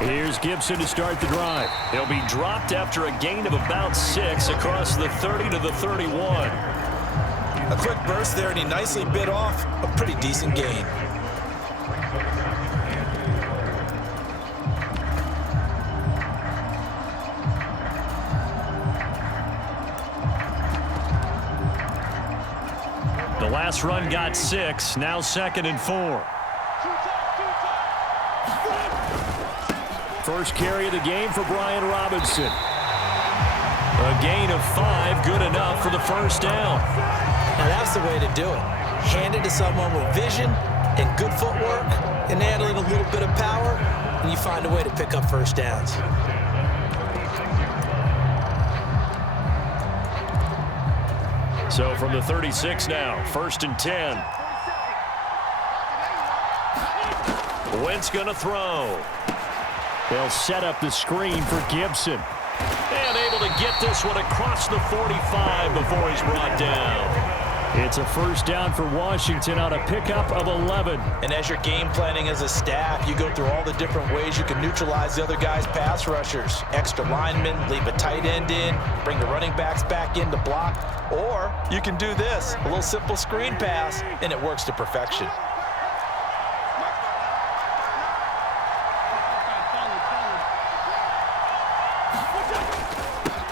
Here's Gibson to start the drive. He'll be dropped after a gain of about 6 across the 30 to the 31. A quick burst there, and he nicely bit off a pretty decent gain. The last run got 6, now 2nd and 4. First carry of the game for Brian Robinson. A gain of 5, good enough for the first down. Now that's the way to do it. Hand it to someone with vision and good footwork and add in a little bit of power, and you find a way to pick up first downs. So from the 36 now, 1st and 10. Wentz going to throw. They'll set up the screen for Gibson. And able to get this one across the 45 before he's brought down. It's a first down for Washington on a pickup of 11. And as you're game planning as a staff, you go through all the different ways you can neutralize the other guy's pass rushers. Extra linemen, leave a tight end in, bring the running backs back in to block. Or you can do this, a little simple screen pass, and it works to perfection.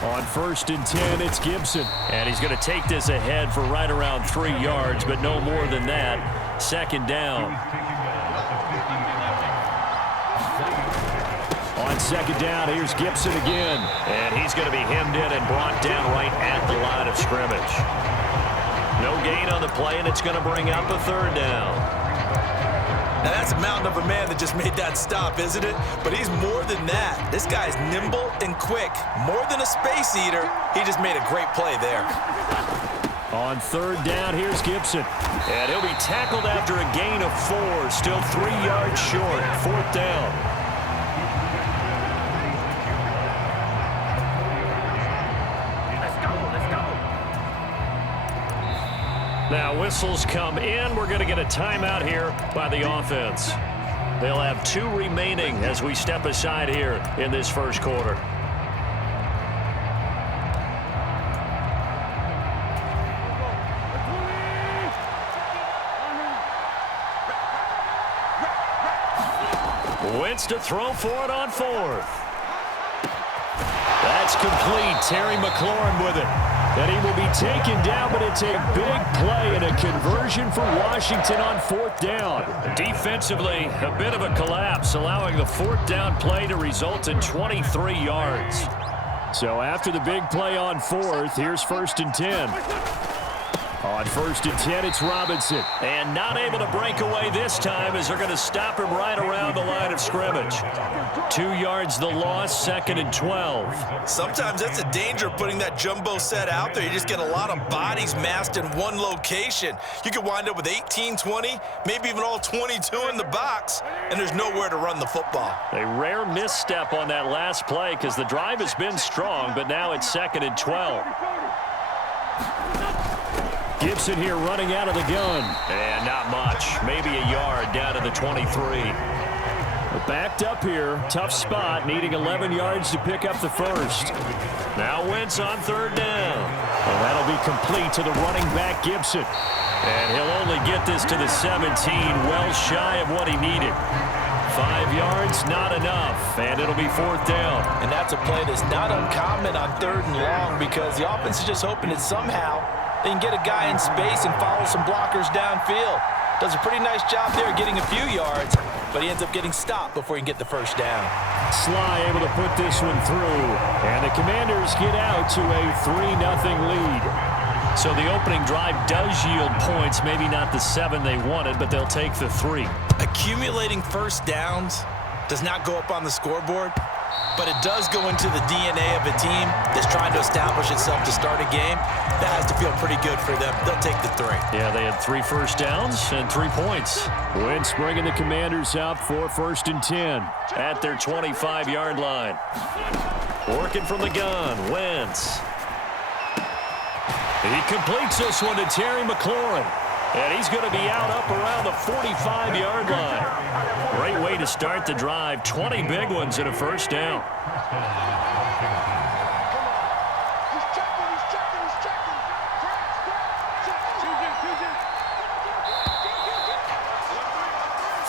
On 1st and 10, it's Gibson. And he's going to take this ahead for right around 3 yards, but no more than that. 2nd down. On 2nd down, here's Gibson again. And he's going to be hemmed in and brought down right at the line of scrimmage. No gain on the play, and it's going to bring up a 3rd down. Now that's a mountain of a man that just made that stop, isn't it? But he's more than that. This guy's nimble and quick. More than a space eater, he just made a great play there. On 3rd down, here's Gibson. And he'll be tackled after a gain of 4. Still 3 yards short. 4th down. Now whistles come in. We're going to get a timeout here by the offense. They'll have 2 remaining as we step aside here in this first quarter. Wentz to throw for it on 4th. That's complete. Terry McLaurin with it. And he will be taken down, but it's a big play and a conversion for Washington on 4th down. Defensively, a bit of a collapse, allowing the 4th down play to result in 23 yards. So after the big play on 4th, here's 1st and 10. On 1st and 10, it's Robinson. And not able to break away this time as they're going to stop him right around the line of scrimmage. 2 yards the loss, 2nd and 12. Sometimes that's the danger of putting that jumbo set out there. You just get a lot of bodies massed in one location. You could wind up with 18, 20, maybe even all 22 in the box, and there's nowhere to run the football. A rare misstep on that last play because the drive has been strong, but now it's 2nd and 12. Gibson here running out of the gun. And not much. Maybe a yard down to the 23. Backed up here. Tough spot. Needing 11 yards to pick up the first. Now Wentz on 3rd down. And that'll be complete to the running back, Gibson. And he'll only get this to the 17. Well shy of what he needed. 5 yards, not enough. And it'll be 4th down. And that's a play that's not uncommon on 3rd and long because the offense is just hoping that somehow they can get a guy in space and follow some blockers downfield. Does a pretty nice job there getting a few yards, but he ends up getting stopped before he can get the first down. Sly able to put this one through. And the Commanders get out to a 3-0 lead. So the opening drive does yield points, maybe not the 7 they wanted, but they'll take the 3. Accumulating first downs does not go up on the scoreboard, but it does go into the DNA of a team that's trying to establish itself to start a game. That has to feel pretty good for them. They'll take the 3. Yeah, they had 3 first downs and 3 points. Wentz bringing the Commanders out for 1st and 10 at their 25-yard line. Working from the gun, Wentz. He completes this one to Terry McLaurin. And he's going to be out up around the 45-yard line. Great way to start the drive. 20 big ones and a first down.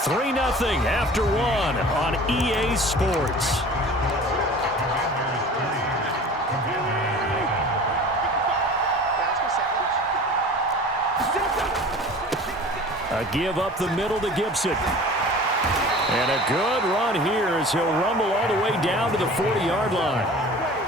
Three 0 after one on EA Sports. A give up the middle to Gibson. And a good run here as he'll rumble all the way down to the 40-yard line.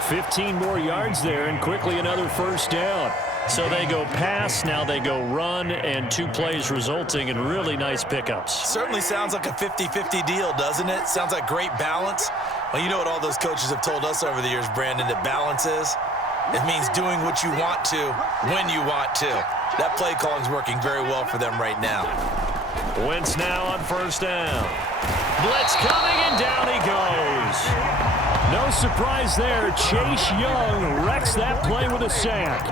15 more yards there and quickly another first down. So they go pass, now they go run, and 2 plays resulting in really nice pickups. Certainly sounds like a 50-50 deal, doesn't it? Sounds like great balance. Well, you know what all those coaches have told us over the years, Brandon, that balance is? It means doing what you want to when you want to. That play calling is working very well for them right now. Wentz now on first down. Blitz coming, and down he goes. No surprise there. Chase Young wrecks that play with a sack.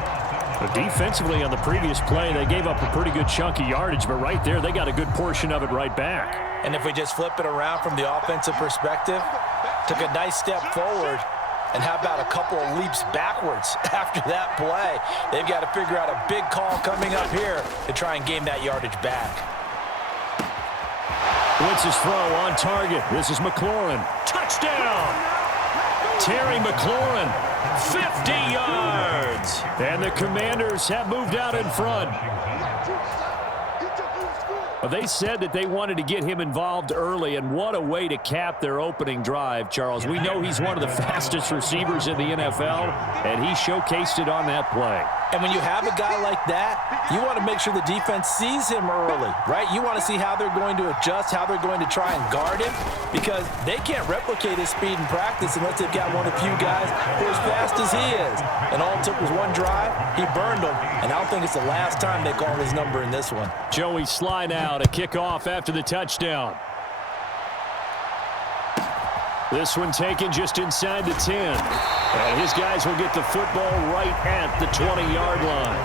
But defensively on the previous play, they gave up a pretty good chunk of yardage, but right there, they got a good portion of it right back. And if we just flip it around from the offensive perspective, took a nice step forward, and how about a couple of leaps backwards after that play? They've got to figure out a big call coming up here to try and gain that yardage back. Wentz's throw on target. This is McLaurin. Touchdown! Terry McLaurin, 50 yards. And the Commanders have moved out in front. They said that they wanted to get him involved early, and what a way to cap their opening drive, Charles. We know he's one of the fastest receivers in the NFL, and he showcased it on that play. And when you have a guy like that, you want to make sure the defense sees him early, right? You want to see how they're going to adjust, how they're going to try and guard him, because they can't replicate his speed in practice unless they've got one of the few guys who are as fast as he is. And all it took was one drive, he burned them, and I don't think it's the last time they call his number in this one. Joey Sly now to kick off after the touchdown. This one taken just inside the 10. And his guys will get the football right at the 20-yard line.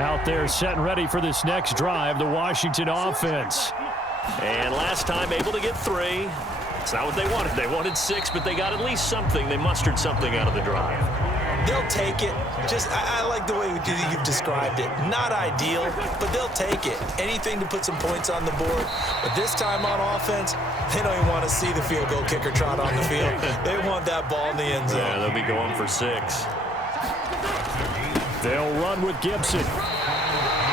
Out there set and ready for this next drive, the Washington offense. And last time able to get 3. It's not what they wanted. They wanted 6, but they got at least something. They mustered something out of the drive. They'll take it. I like the way you've described it. Not ideal, but they'll take it. Anything to put some points on the board. But this time on offense, they don't even want to see the field goal kicker trot on the field. They want that ball in the end zone. Yeah, they'll be going for 6. They'll run with Gibson.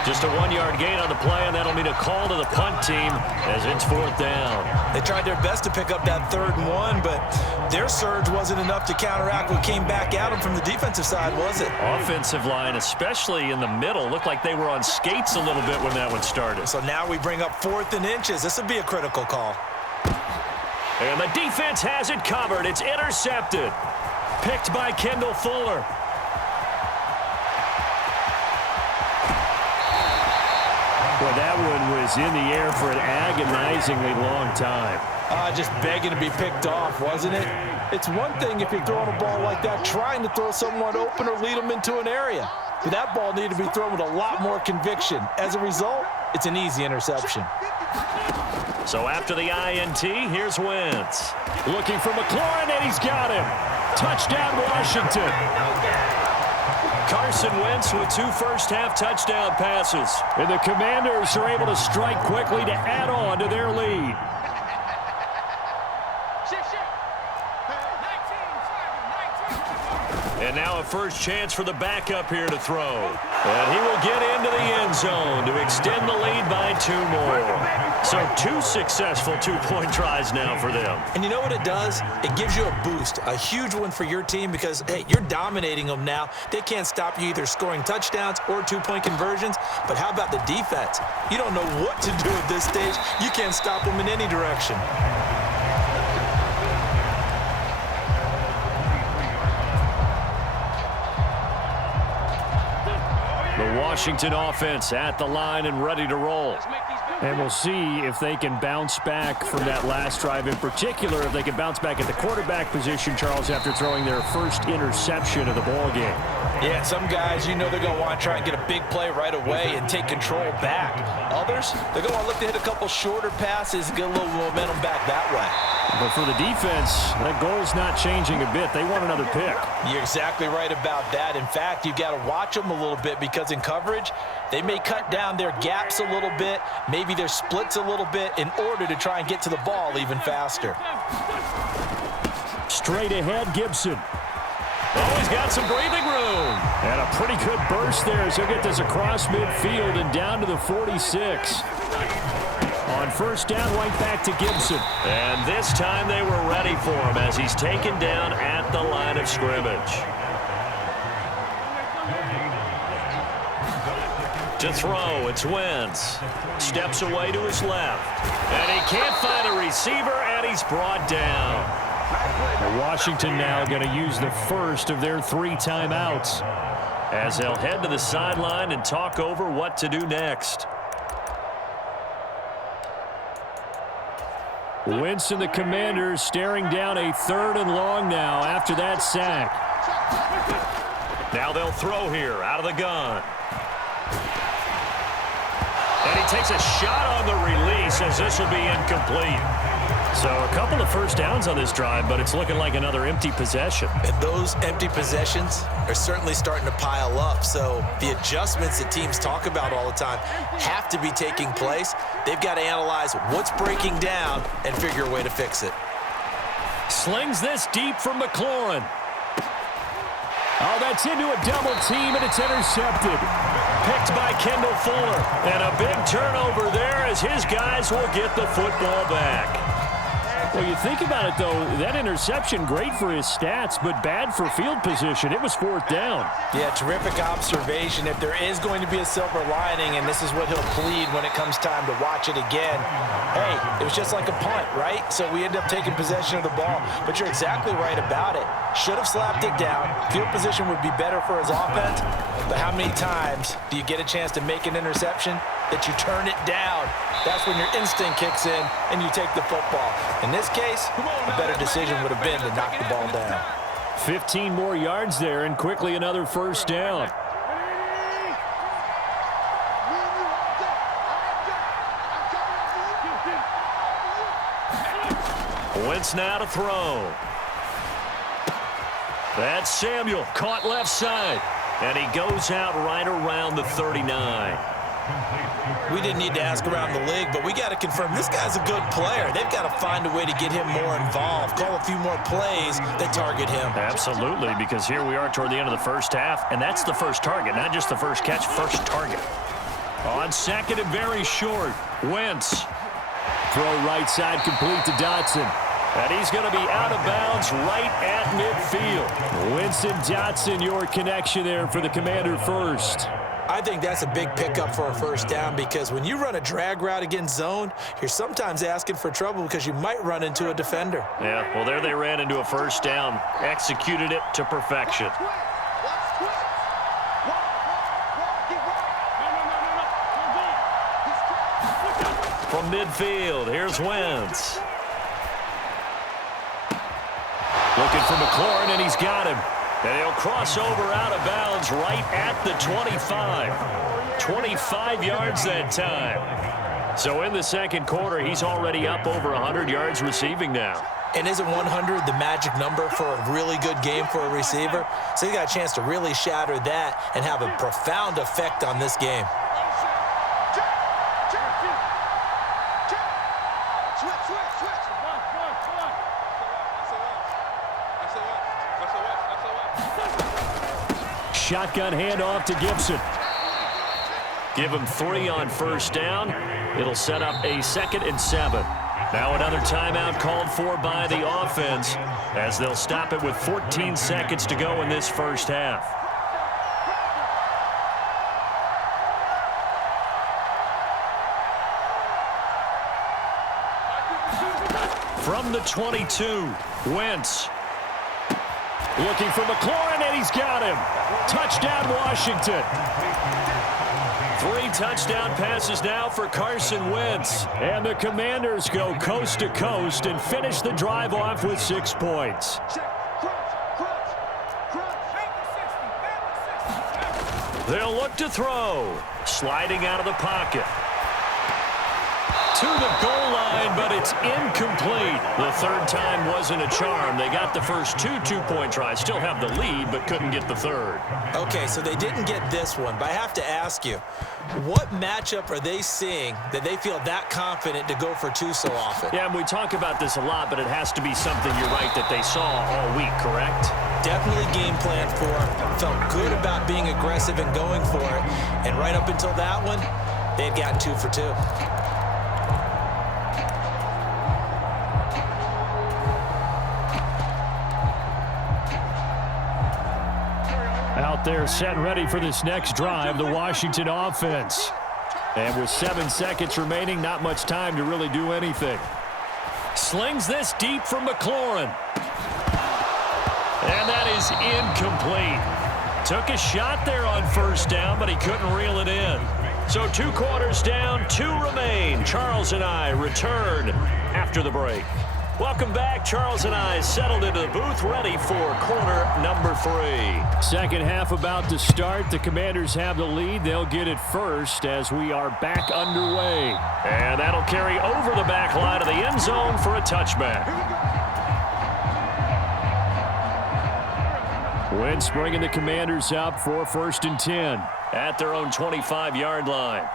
Just a 1-yard gain on the play, and that'll mean a call to the punt team as it's 4th down. They tried their best to pick up that 3rd and 1, but their surge wasn't enough to counteract what came back at them from the defensive side, was it? Offensive line, especially in the middle, looked like they were on skates a little bit when that one started. So now we bring up 4th and inches. This would be a critical call. And the defense has it covered. It's intercepted. Picked by Kendall Fuller. Well, that one was in the air for an agonizingly long time. Just begging to be picked off, wasn't it? It's one thing if you're throwing a ball like that, trying to throw someone open or lead them into an area. But that ball needed to be thrown with a lot more conviction. As a result, it's an easy interception. So after the INT, here's Wentz. Looking for McLaurin, and he's got him. Touchdown, Washington. Carson Wentz with 2 first-half touchdown passes. And the Commanders are able to strike quickly to add on to their lead. And now a first chance for the backup here to throw. And he will get into the end zone to extend the lead by 2 more. So 2 successful 2-point tries now for them. And you know what it does? It gives you a boost, a huge one for your team because, hey, you're dominating them now. They can't stop you either scoring touchdowns or 2-point conversions. But how about the defense? You don't know what to do at this stage. You can't stop them in any direction. The Washington offense at the line and ready to roll. And we'll see if they can bounce back from that last drive, in particular, if they can bounce back at the quarterback position, Charles, after throwing their first interception of the ball game. Yeah, some guys, you know they're going to want to try and get a big play right away and take control back. Others, they're going to want to look to hit a couple shorter passes and get a little momentum back that way. But for the defense, that goal's not changing a bit. They want another pick. You're exactly right about that. In fact, you've got to watch them a little bit because in coverage, they may cut down their gaps a little bit, maybe their splits a little bit in order to try and get to the ball even faster. Straight ahead, Gibson. Oh, he's got some breathing room. And a pretty good burst there as he'll get this across midfield and down to the 46. On first down, right back to Gibson. And this time they were ready for him as he's taken down at the line of scrimmage. To throw, it's Wentz. Steps away to his left. And he can't find a receiver, and he's brought down. And Washington now going to use the first of their 3 timeouts, as they'll head to the sideline and talk over what to do next. Wentz and the Commanders staring down a 3rd and long now after that sack. Now they'll throw here out of the gun. And he takes a shot on the release as this will be incomplete. So a couple of first downs on this drive, but it's looking like another empty possession. And those empty possessions are certainly starting to pile up. So the adjustments that teams talk about all the time have to be taking place. They've got to analyze what's breaking down and figure a way to fix it. Slings this deep from McLaurin. Oh, that's into a double team, and it's intercepted. Picked by Kendall Fuller. And a big turnover there as his guys will get the football back. Well, you think about it, though, that interception, great for his stats, but bad for field position. It was 4th down. Yeah, terrific observation. If there is going to be a silver lining, and this is what he'll plead when it comes time to watch it again, hey, it was just like a punt, right? So we end up taking possession of the ball. But you're exactly right about it. Should have slapped it down. Field position would be better for his offense. But how many times do you get a chance to make an interception that you turn it down? That's when your instinct kicks in and you take the football. In this case, a better decision would have been to knock the ball down. 15 more yards there and quickly another first down. Wentz now to throw. That's Samuel, caught left side. And he goes out right around the 39. We didn't need to ask around the league, but we got to confirm this guy's a good player. They've got to find a way to get him more involved, call a few more plays that target him. Absolutely, because here we are toward the end of the first half, and that's the first target, not just the first catch, first target. On second and very short, Wentz. Throw right side complete to Dotson. And he's going to be out of bounds right at midfield. Winston Dotson, your connection there for the Commander first. I think that's a big pickup for a first down because when you run a drag route against zone, you're sometimes asking for trouble because you might run into a defender. Yeah, well, there they ran into a first down, executed it to perfection. From midfield, here's Wentz. Looking for McLaurin, and he's got him. And he'll cross over out of bounds right at the 25. 25 yards that time. So in the second quarter, he's already up over 100 yards receiving now. And isn't 100 the magic number for a really good game for a receiver? So he got a chance to really shatter that and have a profound effect on this game. Shotgun handoff to Gibson. Give him 3 on first down. It'll set up a 2nd and 7. Now another timeout called for by the offense as they'll stop it with 14 seconds to go in this first half. From the 22, Wentz. Looking for McLaurin, and he's got him. Touchdown, Washington. 3 touchdown passes now for Carson Wentz. And the Commanders go coast to coast and finish the drive off with 6 points. They'll look to throw. Sliding out of the pocket. To the goal line, but it's incomplete. The third time wasn't a charm. They got the first 2 two-point tries. Still have the lead, but couldn't get the third. Okay, so they didn't get this one, but I have to ask you, what matchup are they seeing that they feel that confident to go for 2 so often? Yeah, and we talk about this a lot, but it has to be something, you're right, that they saw all week, correct? Definitely game plan for it. Felt good about being aggressive and going for it. And right up until that one, they had gotten 2 for 2. Out there set and ready for this next drive, the Washington offense. And with 7 seconds remaining, not much time to really do anything. Slings this deep for McLaurin. And that is incomplete. Took a shot there on first down, but he couldn't reel it in. So 2 quarters down, 2 remain. Charles and I return after the break. Welcome back. Charles and I settled into the booth, ready for quarter number 3. Second half about to start. The Commanders have the lead. They'll get it first as we are back underway. And that'll carry over the back line of the end zone for a touchback. Wentz bringing the Commanders up for 1st and 10 at their own 25-yard line.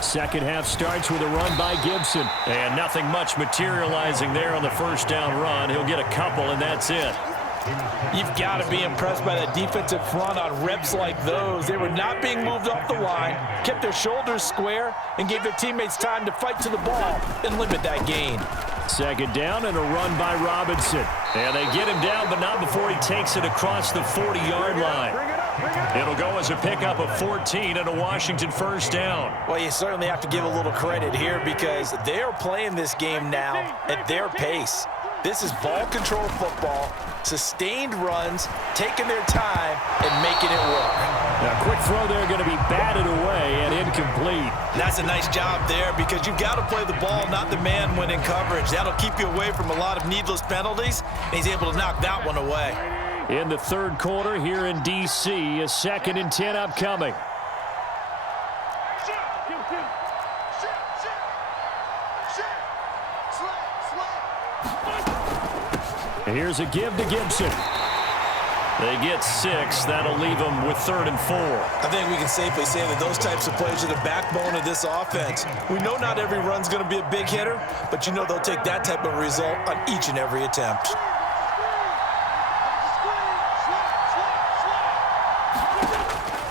Second half starts with a run by Gibson. And nothing much materializing there on the first down run. He'll get a couple, and that's it. You've got to be impressed by that defensive front on reps like those. They were not being moved off the line, kept their shoulders square, and gave their teammates time to fight to the ball and limit that gain. Second down and a run by Robinson. And they get him down, but not before he takes it across the 40-yard line. It'll go as a pickup of 14 and a Washington first down. Well, you certainly have to give a little credit here because they are playing this game now at their pace. This is ball control football, sustained runs, taking their time, and making it work. Now, quick throw there going to be batted away and incomplete. That's a nice job there because you've got to play the ball, not the man when in coverage. That'll keep you away from a lot of needless penalties, and he's able to knock that one away. In the third quarter here in D.C., a 2nd and 10 upcoming. Here's a give to Gibson. They get 6. That'll leave them with 3rd and 4. I think we can safely say that those types of plays are the backbone of this offense. We know not every run's going to be a big hitter, but you know they'll take that type of result on each and every attempt.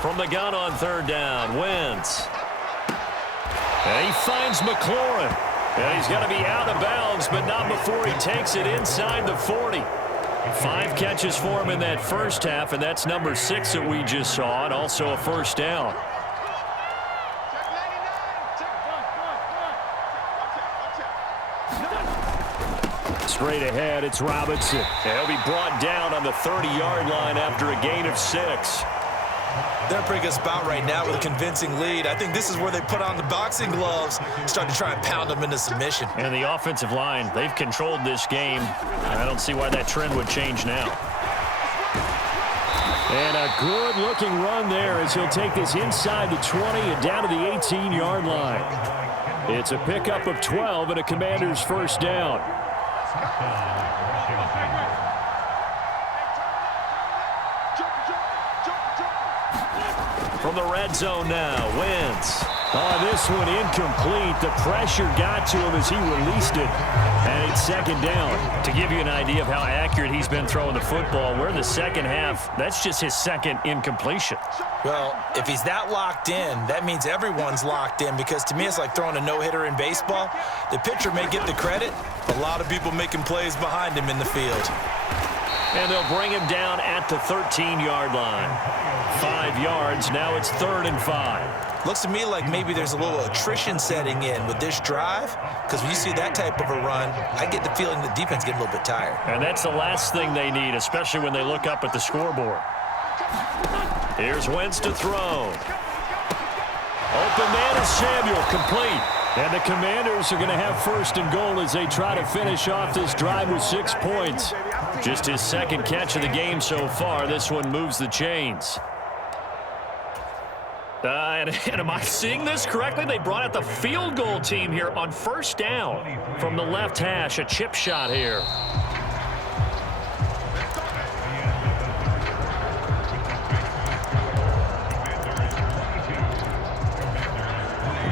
From the gun on 3rd down, Wentz. And he finds McLaurin. And he's got to be out of bounds, but not before he takes it inside the 40. 5 catches for him in that first half, and that's number 6 that we just saw, and also a first down. Straight ahead, it's Robinson. And he'll be brought down on the 30-yard line after a gain of 6. They're in a pretty good spot right now with a convincing lead. I think this is where they put on the boxing gloves, start to try and pound them into submission. And the offensive line, they've controlled this game. I don't see why that trend would change now. And a good-looking run there as he'll take this inside the 20 and down to the 18-yard line. It's a pickup of 12 and a Commander's first down. From the red zone now, Wentz. Oh, this one incomplete. The pressure got to him as he released it. And it's 2nd down. To give you an idea of how accurate he's been throwing the football, we're in the second half. That's just his 2nd incompletion. Well, if he's that locked in, that means everyone's locked in because to me it's like throwing a no-hitter in baseball. The pitcher may get the credit, but a lot of people making plays behind him in the field. And they'll bring him down at the 13-yard line. 5 yards. Now it's 3rd and 5. Looks to me like maybe there's a little attrition setting in with this drive, because when you see that type of a run, I get the feeling the defense getting a little bit tired. And that's the last thing they need, especially when they look up at the scoreboard. Here's Wentz to throw. Open man is Samuel, complete. And the Commanders are going to have first and goal as they try to finish off this drive with 6 points. Just his second catch of the game so far. This one moves the chains. And am I seeing this correctly? They brought out the field goal team here on first down from the left hash. A chip shot here.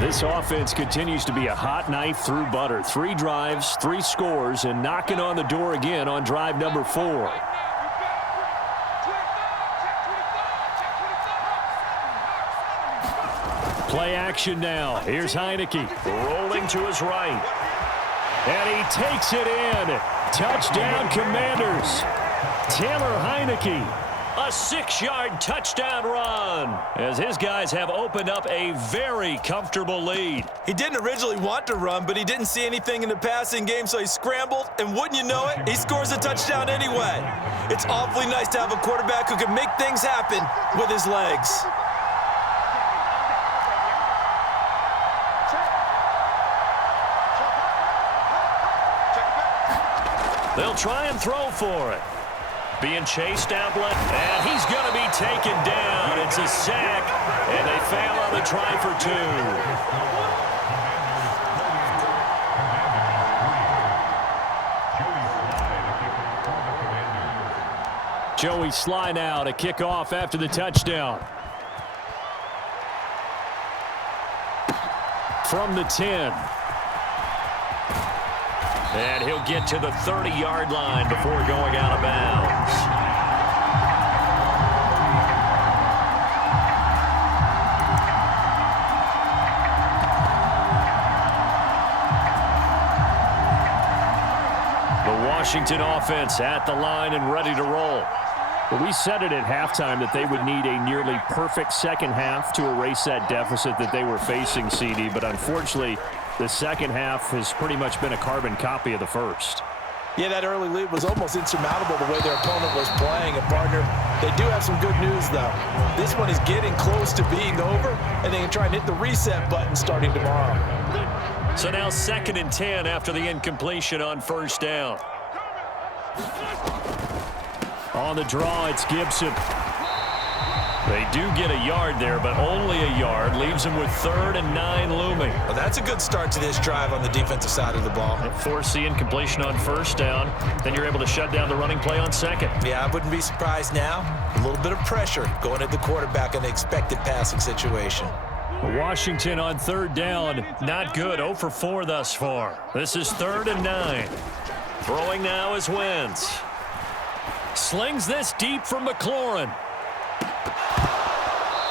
This offense continues to be a hot knife through butter. 3 drives, 3 scores, and knocking on the door again on drive number 4. Play action now. Here's Heineke. Rolling to his right. And he takes it in. Touchdown, Commanders. Taylor Heineke. A 6-yard touchdown run as his guys have opened up a very comfortable lead. He didn't originally want to run, but he didn't see anything in the passing game, so he scrambled, and wouldn't you know it, he scores a touchdown anyway. It's awfully nice to have a quarterback who can make things happen with his legs. They'll try and throw for it. Being chased out left, and he's going to be taken down. It's a sack, and they fail on the try for 2. Joey Sly now to kick off after the touchdown. From the 10. And he'll get to the 30-yard line before going out of bounds. The Washington offense at the line and ready to roll. Well, we said it at halftime that they would need a nearly perfect second half to erase that deficit that they were facing, CD, but unfortunately, the second half has pretty much been a carbon copy of the first. Yeah, that early lead was almost insurmountable the way their opponent was playing. And, partner, they do have some good news, though. This one is getting close to being over, and they can try and hit the reset button starting tomorrow. So now 2nd and 10 after the incompletion on first down. On the draw, it's Gibson. They do get a yard there, but only a yard. Leaves them with 3rd and 9 looming. Well, that's a good start to this drive on the defensive side of the ball. Force the incompletion on first down. Then you're able to shut down the running play on second. Yeah, I wouldn't be surprised now. A little bit of pressure going at the quarterback in the expected passing situation. Washington on 3rd down. Not good. 0 for 4 thus far. This is 3rd and 9. Throwing now is Wentz. Slings this deep from McLaurin.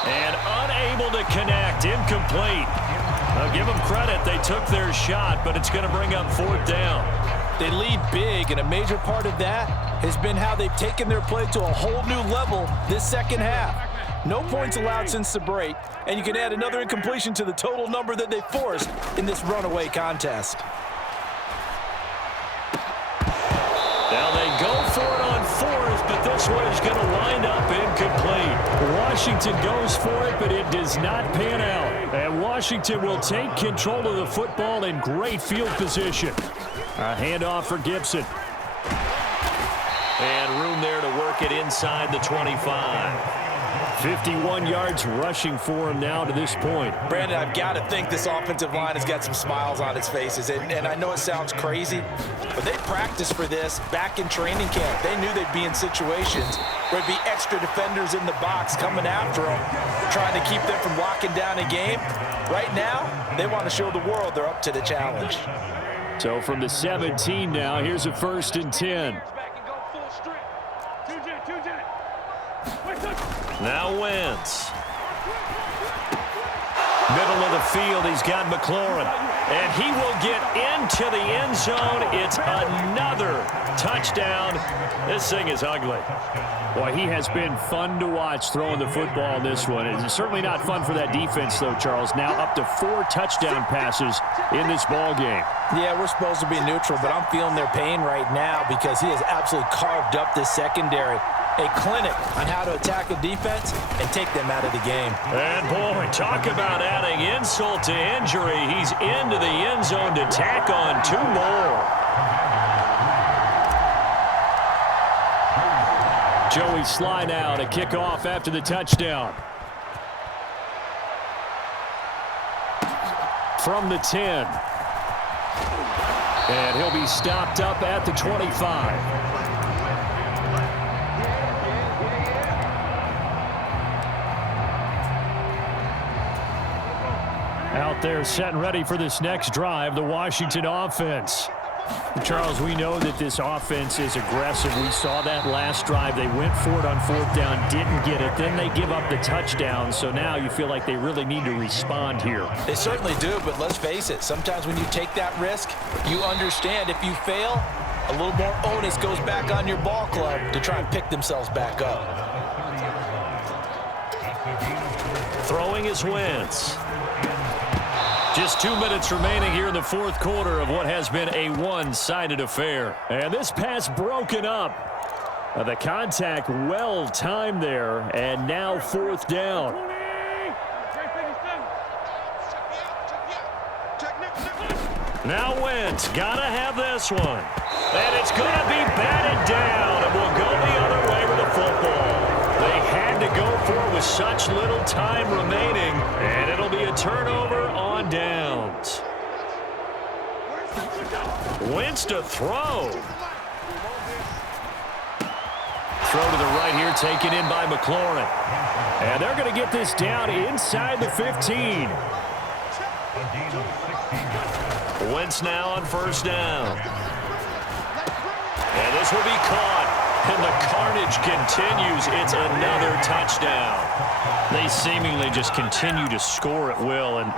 And unable to connect. Incomplete. I'll give them credit. They took their shot, but it's going to bring up 4th down. They lead big, and a major part of that has been how they've taken their play to a whole new level this second half. No points allowed since the break, and you can add another incompletion to the total number that they forced in this runaway contest. Now they go for it on 4th, but this one is going to wind up incomplete. Washington goes for it, but it does not pan out. And Washington will take control of the football in great field position. A handoff for Gibson. And room there to work it inside the 25. 51 yards rushing for him now to this point. Brandon, I've got to think this offensive line has got some smiles on its faces. And I know it sounds crazy, but they practiced for this back in training camp. They knew they'd be in situations where there'd be extra defenders in the box coming after them, trying to keep them from locking down a game. Right now, they want to show the world they're up to the challenge. So from the 17 now, here's a 1st and 10. Now Wentz. Middle of the field, he's got McLaurin. And he will get into the end zone. It's another touchdown. This thing is ugly. Boy, he has been fun to watch throwing the football in this one. It's certainly not fun for that defense, though, Charles. Now up to 4 touchdown passes in this ball game. Yeah, we're supposed to be neutral, but I'm feeling their pain right now because he has absolutely carved up this secondary. A clinic on how to attack a defense and take them out of the game. And, boy, talk about adding insult to injury. He's into the end zone to tack on 2 more. Joey Sly now to kick off after the touchdown. From the 10. And he'll be stopped up at the 25. Out there set and ready for this next drive, the Washington offense. Charles, we know that this offense is aggressive. We saw that last drive. They went for it on 4th down, didn't get it. Then they give up the touchdown. So now you feel like they really need to respond here. They certainly do, but let's face it. Sometimes when you take that risk, you understand if you fail, a little more onus goes back on your ball club to try and pick themselves back up. Throwing is Wentz. Just 2 minutes remaining here in the 4th quarter of what has been a one-sided affair. And this pass broken up. The contact well timed there, and now 4th down. Now Wentz, gotta have this one. And it's gonna be batted down, and will go the other way with the football. They had to go for it with such little time remaining, and it'll be a turnover on downs. Wentz to throw. Throw to the right here, taken in by McLaurin. And they're going to get this down inside the 15. Wentz now on 1st down. And this will be caught. And the carnage continues. It's another touchdown. They seemingly just continue to score at will. And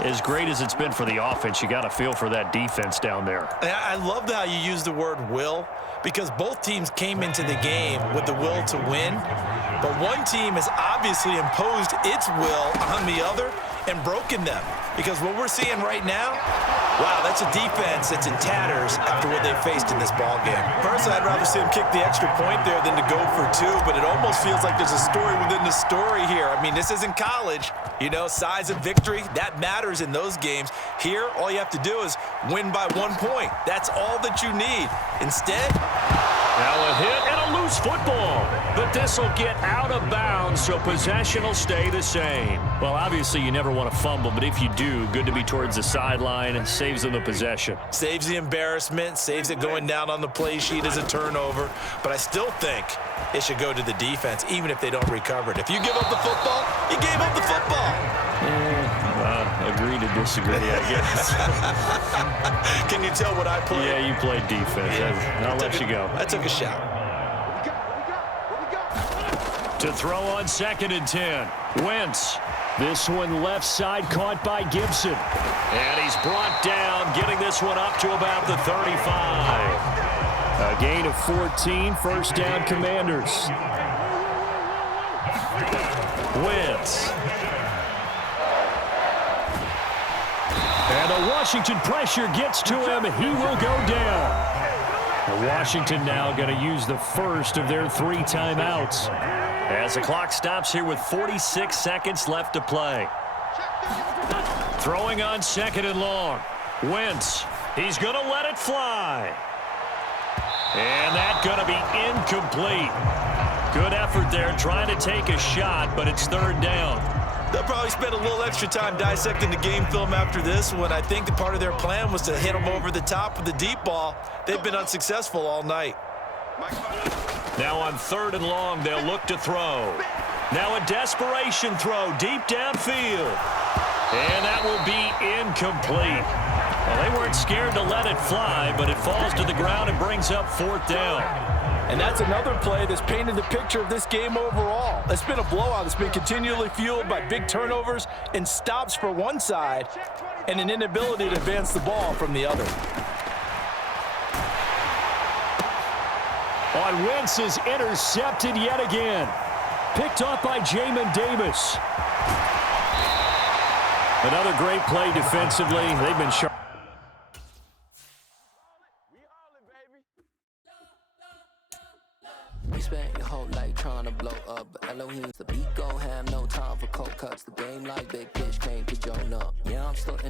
as great as it's been for the offense, you got to feel for that defense down there. I love how you use the word will, because both teams came into the game with the will to win. But one team has obviously imposed its will on the other and broken them. Because what we're seeing right now, wow, that's a defense that's in tatters after what they faced in this ball game. Personally, I'd rather see them kick the extra point there than to go for 2, but it almost feels like there's a story within the story here. I mean, this isn't college. You know, size of victory, that matters in those games. Here, all you have to do is win by 1 point. That's all that you need. Instead, now a hit and a loose football. But this will get out of bounds, so possession will stay the same. Well, obviously, you never want to fumble, but if you do, good to be towards the sideline. It saves them the possession. Saves the embarrassment, saves it going down on the play sheet as a turnover. But I still think it should go to the defense, even if they don't recover it. If you give up the football, you gave up the football. Agree to disagree, I guess. Can you tell what I played? Yeah, you played defense. Yeah. I'll let you go. I took a shot. To throw on 2nd and 10. Wentz. This one left side caught by Gibson. And he's brought down, getting this one up to about the 35. A gain of 14, 1st down Commanders. Wentz. And the Washington pressure gets to him. He will go down. Washington now going to use the first of their 3 timeouts as the clock stops here with 46 seconds left to play. Throwing on 2nd and long. Wentz. He's going to let it fly. And that's going to be incomplete. Good effort there trying to take a shot, but it's 3rd down. They'll probably spend a little extra time dissecting the game film after this one. I think the part of their plan was to hit them over the top with the deep ball. They've been unsuccessful all night. Now on 3rd and long, they'll look to throw. Now a desperation throw deep downfield. And that will be incomplete. Well, they weren't scared to let it fly, but it falls to the ground and brings up 4th down. And that's another play that's painted the picture of this game overall. It's been a blowout. It's been continually fueled by big turnovers and stops for one side and an inability to advance the ball from the other. On Wentz is intercepted yet again. Picked off by Jamin Davis. Another great play defensively. They've been sharp. We spent your whole life trying to blow up, but Elohim's the beat gon' have no time for cold cuts. The game like big pitch came to join up. Yeah, I'm still in